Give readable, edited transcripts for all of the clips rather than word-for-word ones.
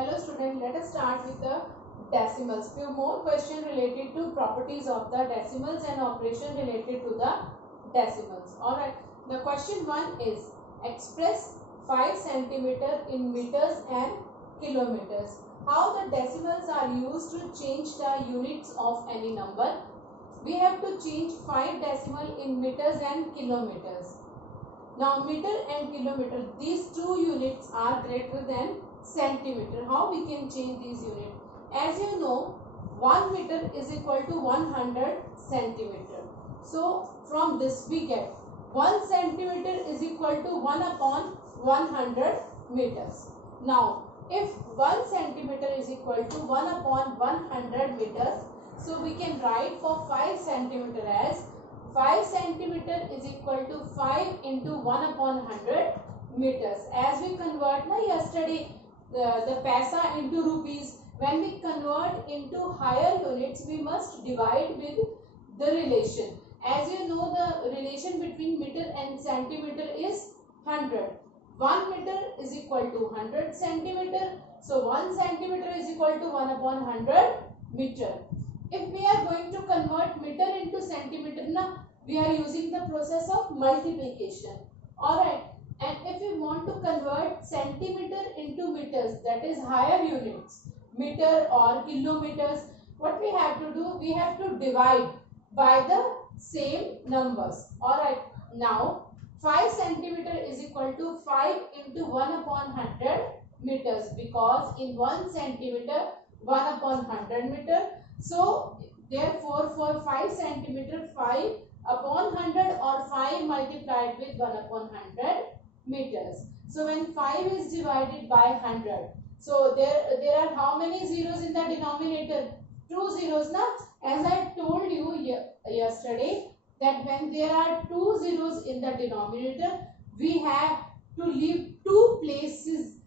Hello student, let us start with the decimals. Few more questions related to properties of the decimals and operation related to the decimals. Alright, the question 1 is express 5 centimeter in meters and kilometers. How the decimals are used to change the units of any number. We have to change 5 decimal in meters and kilometers. Now meter and kilometer, these two units are greater than centimeter. How we can change these units? As you know, 1 meter is equal to 100 centimeter. So from this we get 1 centimeter is equal to 1 upon 100 meters. Now if 1 centimeter is equal to 1 upon 100 meters, so we can write for 5 centimeter as 5 centimeter is equal to 5 into 1 upon 100 meters. As we convert yesterday the paisa into rupees, when we convert into higher units, we must divide with the relation. As you know, the relation between meter and centimeter is 100. 1 meter is equal to 100 centimeter. So 1 centimeter is equal to 1 upon 100 meter. If we are going to convert meter into centimeter, now we are using the process of multiplication. Alright. And if we want to convert centimeter into meters, that is higher units, meter or kilometers, what we have to do? We have to divide by the same numbers. Alright. Now 5 centimeter is equal to 5 into 1 upon 100 meters, because in 1 centimeter 1 upon 100 meter. So therefore for 5 centimeter 5 upon 100 or 5 multiplied with 1 upon 100 meters. So when 5 is divided by 100, so there are how many zeros in the denominator? 2 zeros now. As I told you yesterday that when there are 2 zeros in the denominator, we have to leave 2 places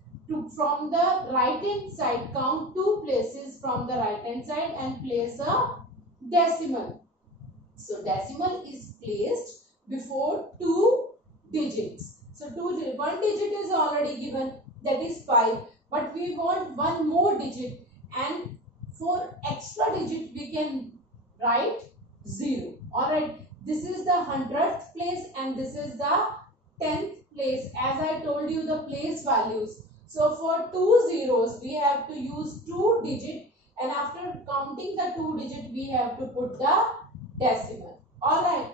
from the right hand side, count 2 places from the right hand side and place a decimal. So decimal is placed before 2 digits. So 1 digit is already given, that is 5, but we want one more digit, and for extra digit we can write 0. Alright, this is the 100th place and this is the 10th place. As I told you the place values. So for 2 zeros we have to use 2 digit, and after counting the 2 digit we have to put the decimal. Alright.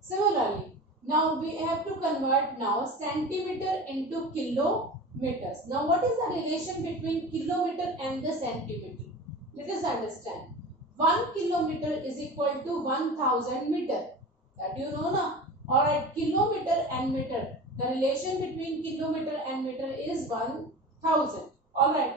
Similarly, now we have to convert now centimeter into kilometers. Now what is the relation between kilometer and the centimeter? Let us understand. 1 kilometer is equal to 1000 meter. That you know now. Alright, kilometer and meter. The relation between kilometer and meter is 1000. Alright.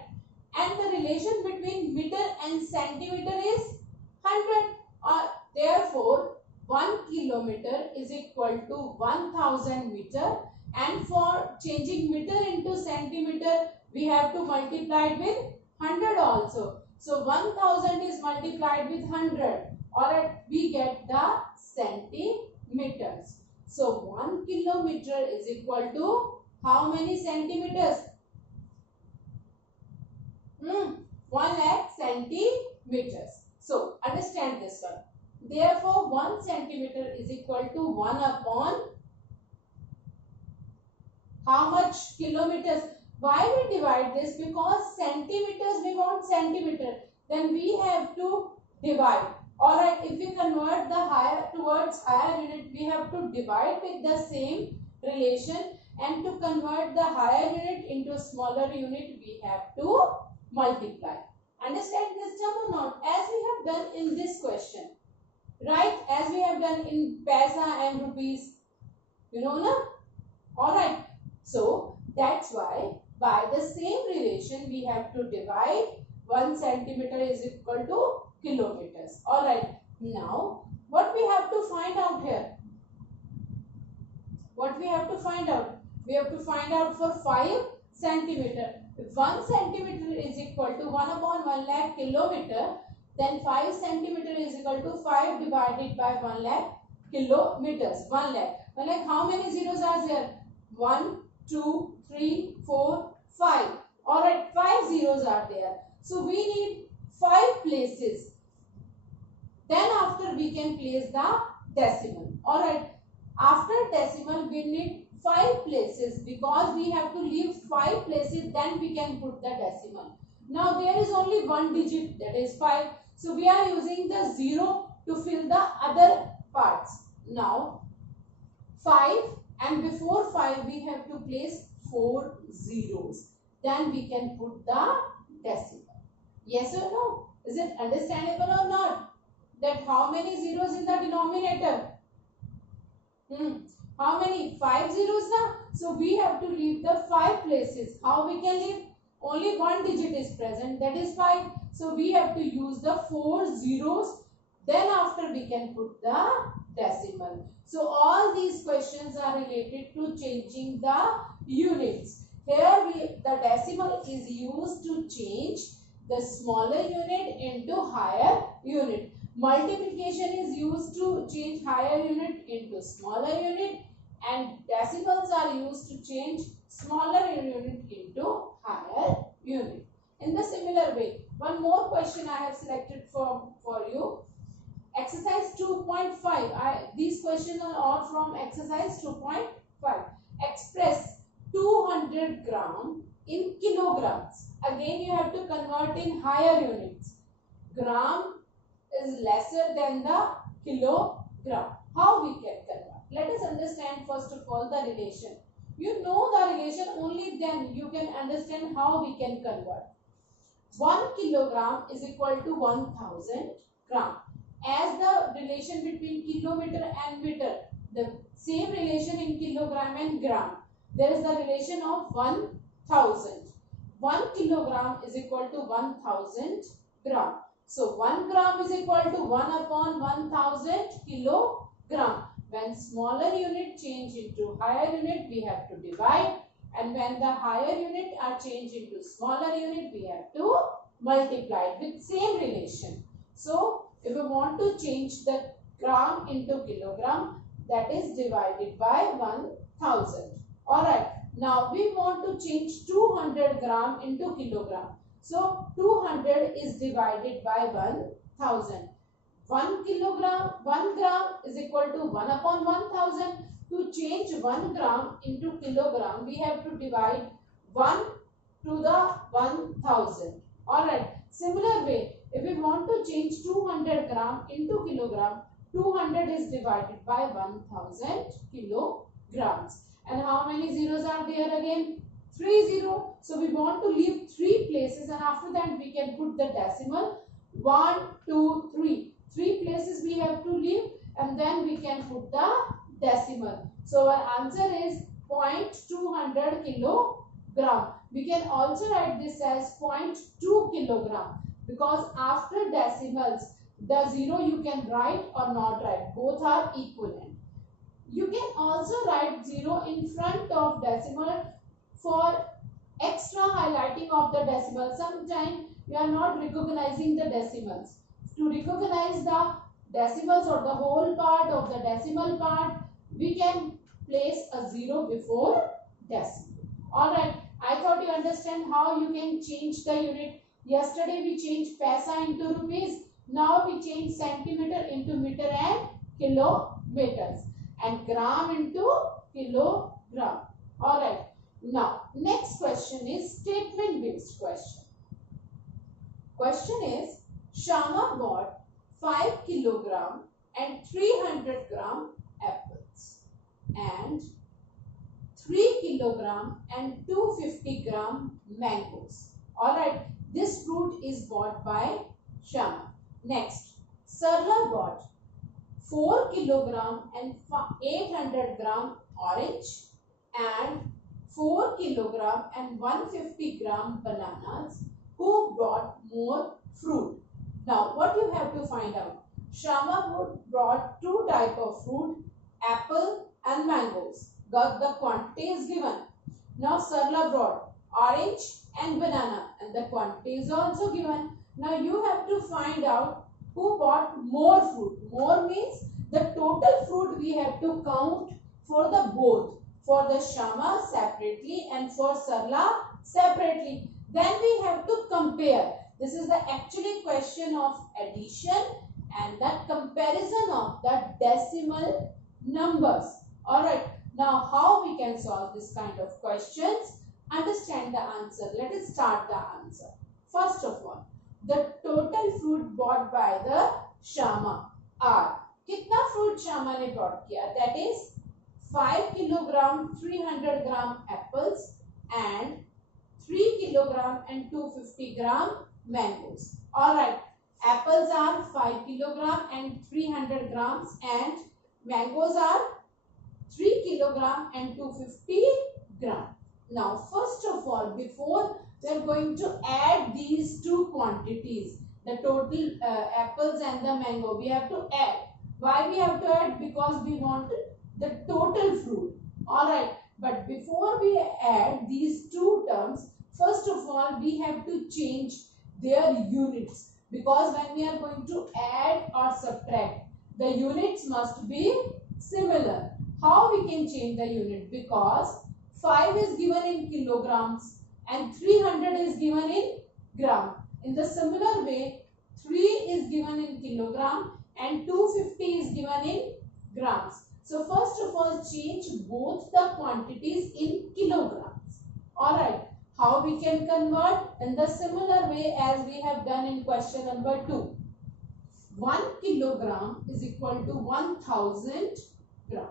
And the relation between meter and centimeter is 100. Therefore, 1 kilometer is equal to 1000 meter, and for changing meter into centimeter, we have to multiply it with 100 also. So 1000 is multiplied with 100. Alright, we get the centimeters. So 1 kilometer is equal to how many centimeters? 1 lakh centimeters. So understand this one. Therefore 1 centimeter is equal to 1 upon how much kilometers? Why we divide this? Because centimeters, we want centimeter. Then we have to divide. Alright, if we convert the higher towards higher unit, we have to divide with the same relation, and to convert the higher unit into smaller unit, we have to multiply. Understand this term or not? As we have done in this question. Right? As we have done in paisa and rupees. You know na? Alright. So that's why by the same relation we have to divide. 1 centimeter is equal to kilometers. Alright. Now what we have to find out here? What we have to find out? We have to find out for 5 centimeter. If 1 centimeter is equal to 1 upon 1 lakh kilometer, then 5 centimeter is equal to 5 divided by 1 lakh kilometers. 1 lakh. 1 lakh, how many zeros are there? 1, 2, 3, 4, 5. Alright, 5 zeros. zeros are there. So we need 5 places. Then after we can place the decimal. Alright. After decimal we need 5 places because we have to leave 5 places, then we can put the decimal. Now there is only one digit, that is 5. So we are using the 0 to fill the other parts. Now 5, and before 5 we have to place 4 zeros. Then we can put the decimal. Yes or no? Is it understandable or not? That how many zeros in the denominator? How many? 5 zeros now. So we have to leave the 5 places. How we can leave? Only one digit is present, that is 5. So we have to use the 4 zeros. Then after we can put the decimal. So all these questions are related to changing the units. Here the decimal is used to change the smaller unit into higher unit. Multiplication is used to change higher unit into smaller unit, and decimals are used to change smaller unit into higher unit. In the similar way, one more question I have selected for you. Exercise 2.5. These questions are all from exercise 2.5. Express 200 gram in kilograms. Again you have to convert in higher units. Gram is lesser than the kilogram. How we can convert? Let us understand first of all the relation. You know the relation, only then you can understand how we can convert. 1 kilogram is equal to 1000 gram. As the relation between kilometer and meter, the same relation in kilogram and gram, there is the relation of 1000. 1 kilogram is equal to 1000 gram. So 1 gram is equal to 1 upon 1000 kilogram. When smaller unit change into higher unit, we have to divide, and when the higher unit are changed into smaller unit, we have to multiply with same relation. So if we want to change the gram into kilogram, that is divided by 1000. Alright, now we want to change 200 gram into kilogram. So 200 is divided by 1000. 1 gram is equal to 1 upon 1000. To change 1 gram into kilogram, we have to divide 1 to the 1000. Alright, similar way, if we want to change 200 gram into kilogram, 200 is divided by 1000 kilograms. And how many zeros are there again? 3 0. So we want to leave 3 places, and after that we can put the decimal. 1, 2, 3. 3 places we have to leave, and then we can put the decimal. So our answer is 0.200 kilogram. We can also write this as 0.2 kilogram, because after decimals the 0 you can write or not write, both are equivalent. You can also write 0 in front of decimal for extra highlighting of the decimal. Sometimes you are not recognizing the decimals. To recognize the decimals or the whole part of the decimal part, we can place a 0 before decimal. Alright, I thought you understand how you can change the unit. Yesterday we changed paisa into rupees. Now we change centimeter into meter and kilometers, and gram into kilogram. Alright, now next question is statement based question. Question is, Shama bought 5 kilogram and 300 gram apples and 3 kilogram and 250 gram mangoes. Alright, this fruit is bought by Shama. Next, Sarla bought 4 kilogram and 800 gram orange and 4 kilogram and 150 gram bananas. Who brought more fruit? Now, what you have to find out? Shama brought 2 types of fruit, apple and mangoes. The quantity is given. Now, Sarla brought orange and banana, and the quantity is also given. Now, you have to find out who bought more fruit. More means the total fruit we have to count for the both. For the Shama separately and for Sarla separately. Then we have to compare. This is the actually question of addition and the comparison of the decimal numbers. Alright, now how we can solve this kind of questions? Understand the answer. Let us start the answer. First of all, the total fruit bought by the Shama are, कितना fruit Shama ने bought किया? That is 5 kilogram 300 gram apples and 3 kilogram and 250 gram mangoes. Alright, apples are 5 kilogram and 300 grams and mangoes are 3 kilogram and 250 gram. Now first of all, before we are going to add these two quantities, the total apples and the mango, we have to add. Why we have to add? Because we want the total fruit. Alright, but before we add these two terms, first of all we have to change their units, because when we are going to add or subtract, the units must be similar. How we can change the unit? Because 5 is given in kilograms and 300 is given in gram. In the similar way, 3 is given in kilogram and 250 is given in grams. So first of all, change both the quantities in kilograms. Alright, how we can convert? In the similar way as we have done in question number 2. 1 kilogram is equal to 1000 gram.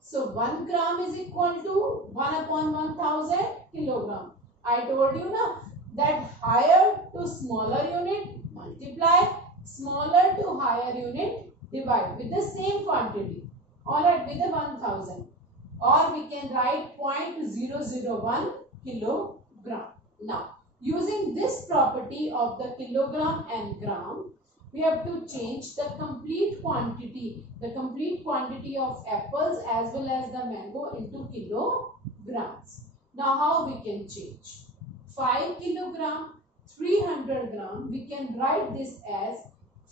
So 1 gram is equal to 1 upon 1000 kilogram. I told you na that higher to smaller unit multiply, smaller to higher unit divide with the same quantity. Alright, with the 1000. Or we can write 0.001 kilogram. Now, using this property of the kilogram and gram, we have to change the complete quantity of apples as well as the mango into kilograms. Now how we can change? 5 kilogram, 300 gram, we can write this as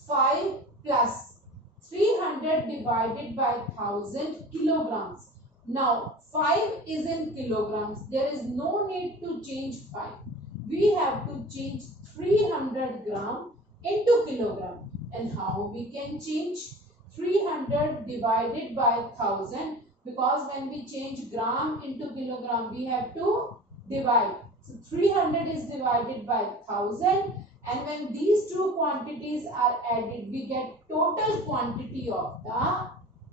5 plus 300 divided by 1000 kilograms. Now 5 is in kilograms. There is no need to change 5. We have to change 300 gram into kilogram. And how we can change? 300 divided by 1000, because when we change gram into kilogram we have to divide. So 300 is divided by 1000, and when these two quantities are added we get total quantity of the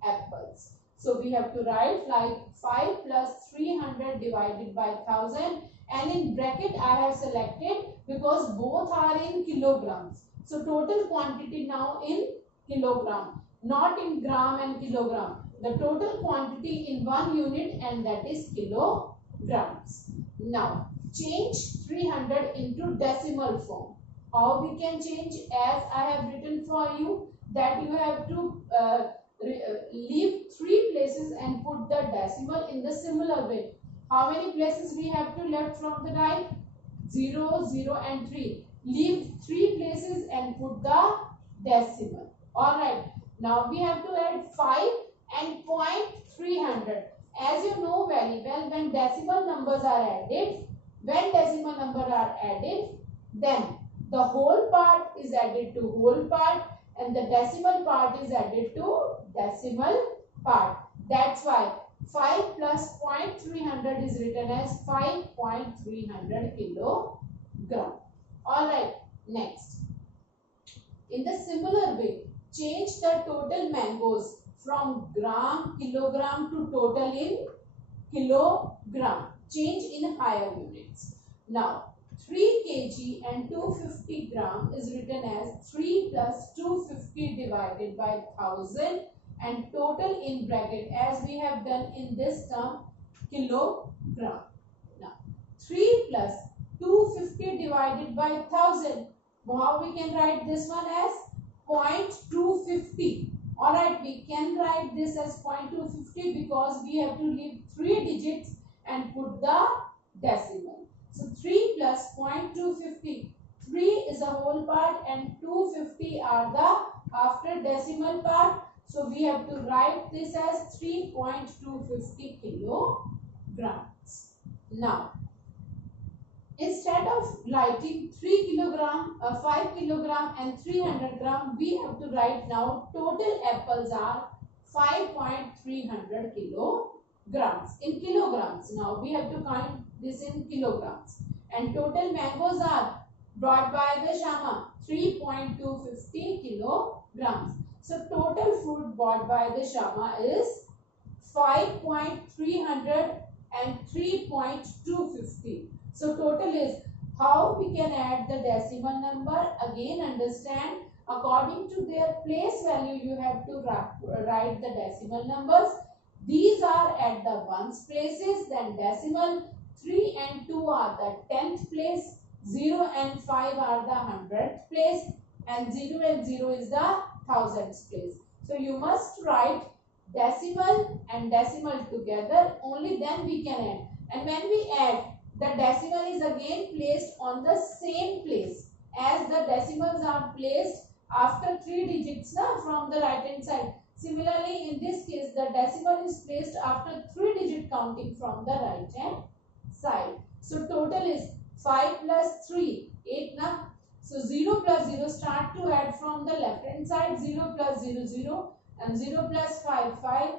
apples. So we have to write like 5 plus 300 divided by 1000, and in bracket I have selected because both are in kilograms. So total quantity now in kilogram, not in gram and kilogram. The total quantity in one unit, and that is kilograms. Now change 300 into decimal form. How we can change? As I have written for you that you have to leave 3 places and put the decimal in the similar way. How many places we have to left from the right? 0, 0 and 3. Leave 3 places and put the decimal. Alright. Now we have to add 5 and 0.300. As you know very well, when decimal numbers are added, then the whole part is added to whole part and the decimal part is added to decimal part. That's why 5 plus 0.300 is written as 5.300 kilogram. Alright, next. In the similar way, change the total mangoes from gram, kilogram to total in kilogram. Change in higher units. Now, 3 kg and 250 gram is written as 3 plus 250 divided by 1000 and total in bracket as we have done in this term kilogram. Now, 3 plus 250 divided by 1000. How we can write this one as 0.250. Alright, we can write this as 0.250 because we have to leave 3 digits and put the decimal. So 3 plus 0.250. 3 is a whole part and 250 are the after decimal part. So we have to write this as 3.250 kilograms. Now, Instead of writing 3 kilogram, 5 kilogram and 300 gram, we have to write now total apples are 5.300 kilograms in kilograms. Now we have to count this in kilograms. And total mangoes are brought by the Shama 3.250 kilograms. So total fruit bought by the Shama is 5.300 and 3.250. So total is, how we can add the decimal number? Again understand, according to their place value you have to write the decimal numbers. These are at the ones places, then decimal. 3 and 2 are the 10th place, 0 and 5 are the 100th place, and 0 and 0 is the 1000th place. So you must write decimal and decimal together, only then we can add. And when we add, the decimal is again placed on the same place as the decimals are placed after 3 digits from the right hand side. Similarly, in this case, the decimal is placed after 3 digit counting from the right hand side. So total is 5 plus 3, 8 na. So 0 plus 0, start to add from the left hand side. 0 plus 0, 0, and 0 plus 5, 5,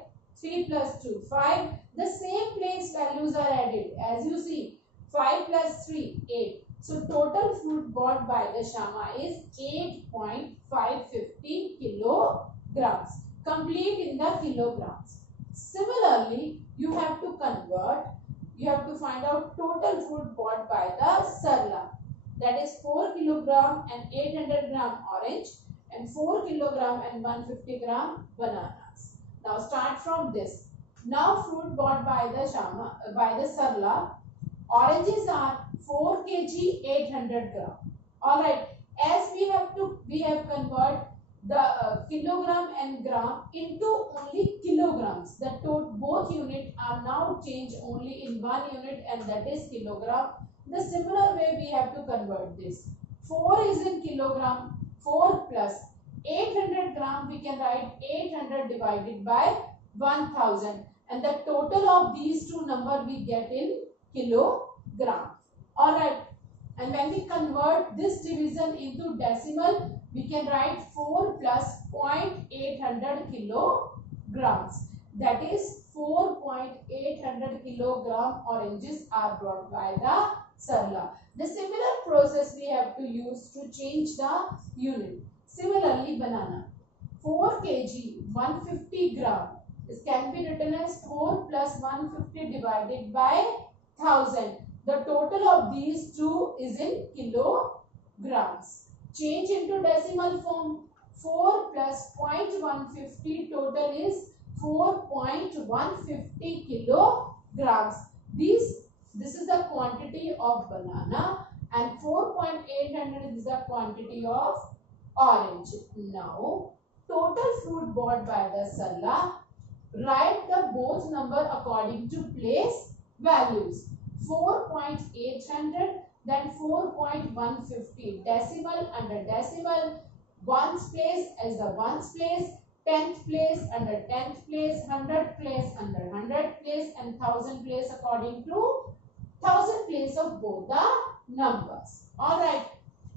3 plus 2, 5. The same place values are added. As you see, 5 plus 3, 8. So total fruit bought by the Shama is 8.550 kilograms. Complete in the kilograms. Similarly, you have to convert. You have to find out total fruit bought by the Sarla. That is 4 kilogram and 800 gram orange and 4 kilogram and 150 gram bananas. Now start from this. Now fruit bought by the Shama, by the Sarla. Oranges are 4 kg 800 gram. Alright, as we have convert the kilogram and gram into only kilograms. The both unit are now changed only in one unit, and that is kilogram. The similar way we have to convert this. 4 is in kilogram. 4 plus 800 gram, we can write 800 divided by 1000, and the total of these two number we get in kilogram. Alright, and when we convert this division into decimal, we can write 4 plus 0.800 kilograms. That is 4.800 kilogram oranges are brought by the Sarla. The similar process we have to use to change the unit. Similarly, banana 4 kg 150 gram. This can be written as 4 plus 150 divided by 1000. The total of these two is in kilograms. Change into decimal form. 4 plus 0.150, total is 4.150 kilograms. This is the quantity of banana, and 4.800 is the quantity of orange. Now, total fruit bought by the Sarla. Write the both number according to place values. 4.800, then 4.150. Decimal under decimal. Ones place as the ones place. 10th place under 10th place. 100th place under 100th place. And 1000 place according to 1000 place of both the numbers. Alright.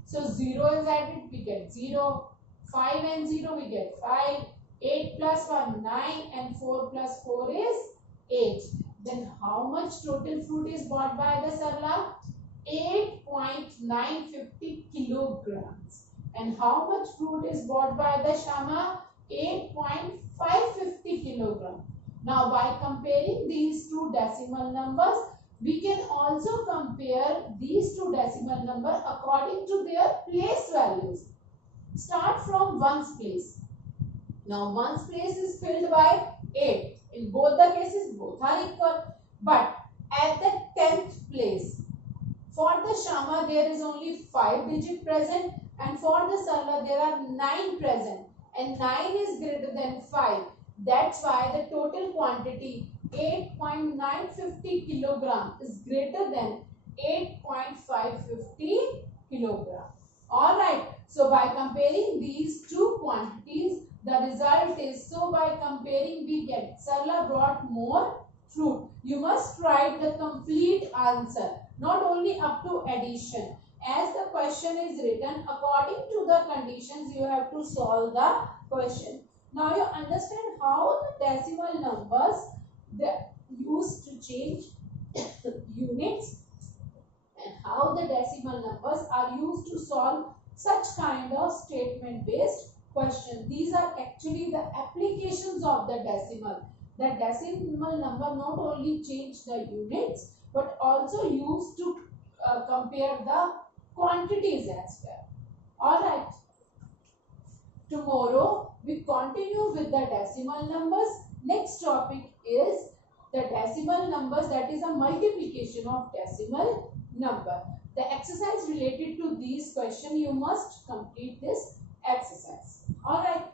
So 0 is added, we get 0. 5 and 0 we get 5. 8 plus 1, 9, and 4 plus 4 is 8. Then how much total fruit is bought by the Sarla? 8.950 kilograms. And how much fruit is bought by the Shama? 8.550 kilograms. Now by comparing these two decimal numbers, we can also compare these two decimal numbers according to their place values. Start from ones place. Now ones place is filled by 8. In both the cases, both are equal. But at the 10th place, for the Shama there is only 5 digit present, and for the Sarla there are 9 present, and 9 is greater than 5. That's why the total quantity 8.950 kilogram is greater than 8.550 kilogram. Alright, so by comparing these two quantities, the result is, so by comparing we get Sarla brought more fruit. You must write the complete answer. not only up to addition. As the question is written, according to the conditions, you have to solve the question. Now you understand how the decimal numbers they used to change units, and how the decimal numbers are used to solve such kind of statement based question. These are actually the applications of the decimal. The decimal number not only change the units but also used to compare the quantities as well. Alright, tomorrow we continue with the decimal numbers. Next topic is the decimal numbers, that is a multiplication of decimal number. The exercise related to these questions, you must complete this exercise. Alright.